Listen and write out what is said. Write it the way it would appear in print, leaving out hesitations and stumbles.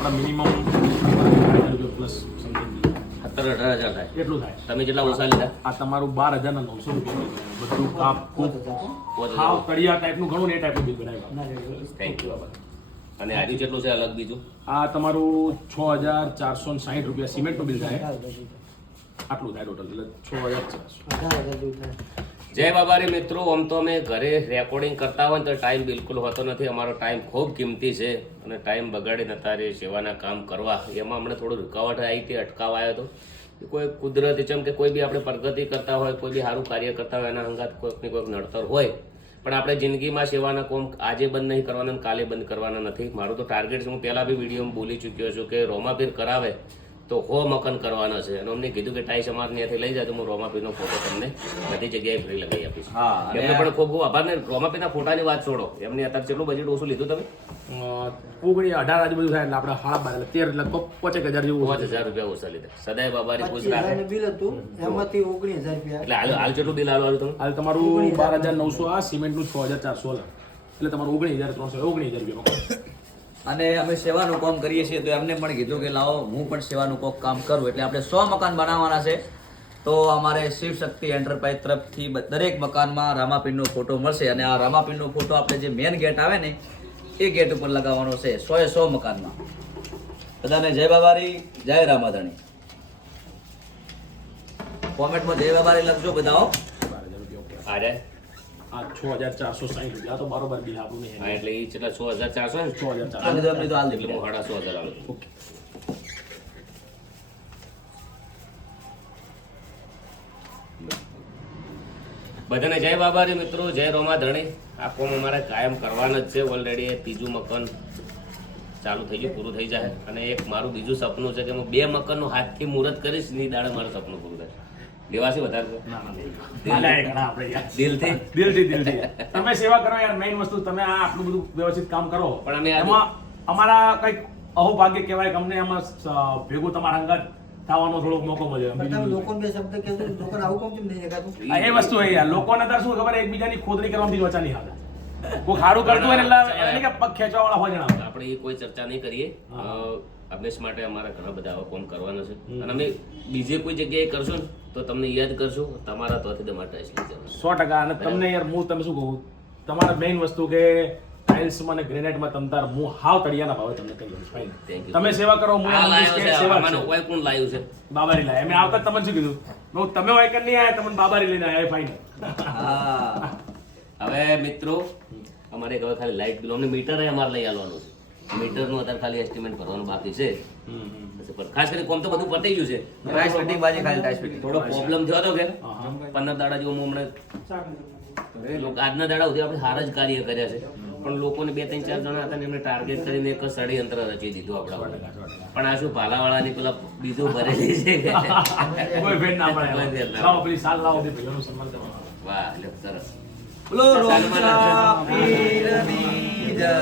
આપણા minimum 18,000 plus something 17-18 હજાર થાય એટલું થાય. તમે કેટલા ઓછા લીધા? આ તમારું 12,900 રૂપિયા બધું કાપ કૂપ હાવ તળિયા ટાઈપનું ઘણું ને એ ટાઈપનું બિલ બનાવ્યું. થેન્ક યુ બાબા. અને આજુ કેટલું છે અલગ બીજું? આ તમારું 6,460 રૂપિયા સિમેન્ટનું બિલ થાય. આટલું થાય ટોટલ એટલે 6,400. જય બાબારી મિત્રો, આમ તો અમે ઘરે રેકોર્ડિંગ કરતા હોય તો ટાઈમ બિલકુલ હોતો નથી. અમારો ટાઈમ ખૂબ કિંમતી છે અને ટાઈમ બગાડીને અત્યારે સેવાના કામ કરવા એમાં અમને થોડું રૂકાવટ આવી હતી, અટકાવ આવ્યો હતો. કોઈ કુદરતી ચમ કે કોઈ બી આપણે પ્રગતિ કરતા હોય, કોઈ બી સારું કાર્ય કરતા હોય એના અંગાત કોઈકની કોઈક નડતર હોય, પણ આપણે જિંદગીમાં સેવાના કોમ આજે બંધ નહીં કરવાના અને કાલે બંધ કરવાના નથી. મારું તો ટાર્ગેટ છે, હું પહેલાં બી વિડીયોમાં બોલી ચૂક્યો છું કે રોમાપીર કરાવે તો 100 મકાન કરવાના છે. અને અમને કીધું કે ટાઈ સમાજ ત્યાંથી લઈ જાય તો હું રોમાપીરનો ફોટો તમને બધી જગ્યાએ ફ્રી લગાવી આપીશ. એમને પણ ખૂબ ખૂબ આભાર. ને રોમાપીરના ફોટાની વાત છોડો, એમની અત્યારે કેટલું બજેટ ઓછું લીધું તમે? 18 આજુબાજુ થાય એટલે આપણે 12.5 13 એટલે 5,000 જેવું 5,000 રૂપિયા ઓછા લીધા. સદાય બાબારી ખુશ રાખે. બિલ હતું એમાંથી 19,000 રૂપિયા. એટલે હાલ કેટલું બિલ આવ્યું તમે? હાલ તમારું 12,900 આ સિમેન્ટનું 6,400 એટલે તમારું 19,300 19,000 રૂપિયા. અને અમે સેવાનું કામ કરીએ છીએ તો એમને પણ કીધું કે લાવો હું પણ સેવાનું કોક કામ કરું. એટલે આપણે 100 મકાન બનાવવાના છે. તો અમારે શિવ શક્તિ એન્ટરપ્રાઇઝ તરફથી દરેક મકાનમાં રામાપીરનો ફોટો મળશે. અને આ રામાપીરનો ફોટો આપણે જે મેન ગેટ આવે ને એ ગેટ ઉપર લગાવવાનો છે 100 મકાનમાં. બધાને જય બાબારી, જય રામાધણી. કોમેન્ટમાં જય બાબારી લખજો બધા. 12,000 રૂપિયા. આજે આ 6,460 રૂપિયા તો બરોબર બિલ આપણું નહીં. હા, એટલે એ કેટલા 6,400 ને? 6,400 આ લીધું એમને તો હાલ એટલે દીધું. હું 6,500 આવે. ઓકે. બધાને જય બાબારી મિત્રો, જય રોમાધણી. આ કોમ અમારે કાયમ કરવાના જ છે. ઓલરેડી ત્રીજું મકાન ચાલુ થઈ ગયું, પૂરું થઈ જાય. અને એક મારું બીજું સપનું છે કે હું 2 મકાનનું હાથથી મુહૂર્ત કરીશ ને દાડે મારું સપનું પૂરું થાય. દેવાસી વધારે ના ના નહીં. ઘણા આપણે યાર દિલથી. દિલથી તમે સેવા કરો યાર. મેઇન વસ્તુ તમે આ આટલું બધું વ્યવસ્થિત કામ કરો પણ અમે એમાં અમારા કંઈક અહોભાગ્ય કહેવાય કે અમને એમાં ભેગું તમારા અંગત થવાનો થોડોક મોકો મળ્યો. પણ તમે લોકોને બે શબ્દ કહેજો, લોકોને આવું કેમ નહીં દેખાતું? હા, એ વસ્તુ હોય યાર. લોકોને અત્યારે શું ખબર એકબીજાની ખોદણી કરવાથી વચા નહીં આવે. કોઈ ખાડું કરતું હોય ને એટલે એને નહીં કે પગ ખેંચવા વાળા હોય જણાવે. આપણે એ કોઈ ચર્ચા નહીં કરીએ. અભ્યાસ માટે અમારા ઘણા બધા આવા કોમ કરવાના છે અને અમે બીજે કોઈ જગ્યાએ કરશું ને તો તમને યાદ કરશું. તમારા તોથી તમારા ટાઈલ્સ લઈ જવાનું 100%. અને તમને યાર હું તમે શું કહું, તમારા મેઇન વસ્તુ કે ટાઇલ્સમાં અને ગ્રેનાઇટમાં તમતાર હું હાવ તળિયાના ભાવે તમને કહી દઉં. ફાઇન. Thank you. તમે સેવા કરો, હું આ એમ લાયો કહીશ છે કે સેવા જ આમાંનો છે. કોઈ કોણ લાયું છે? બાબારી લાય. અમે આવતા જ તમને શું કીધું, તમે હોય કે નહીં આયા, તમને બાબારી લઈને આયા. ફાઇન. હા, હવે મિત્રો અમારે હવે ખાલી લાઇટ બિલ અમને મીટર અમારે લઈ આવવાનું છે. મીટરનું અત્યારે ખાલી એસ્ટિમેટ ભરવાનું બાકી છે. પણ ખાસ કરીને કોમ તો બધું પતી ગયું છે. ટાઈસ ફિટિંગ બાજી ખાલી ટાઈસ ફિટિંગ. થોડો પ્રોબ્લેમ થયો હતો કે 15 દાડા જેવું હું હમણાં આજના દાડા સુધી આપણે સારા જ કાર્ય કર્યા છે. પણ લોકોને 2-3-4 જણા હતા ને એમને ટાર્ગેટ કરીને એક ષડયંત્ર રચી દીધું આપણા પર. પણ આ શું ભાલાવાળાની પેલા બીજું ભરેલી છે. કોઈ ભેદ ના કોઈ પડે. ભેદ ના લાવો પેલી સાલ લાવો, તે ભાઈઓનું સન્માન કરવાનું. વાહ, એટલે સરસ. બોલો રામાપીરની જય.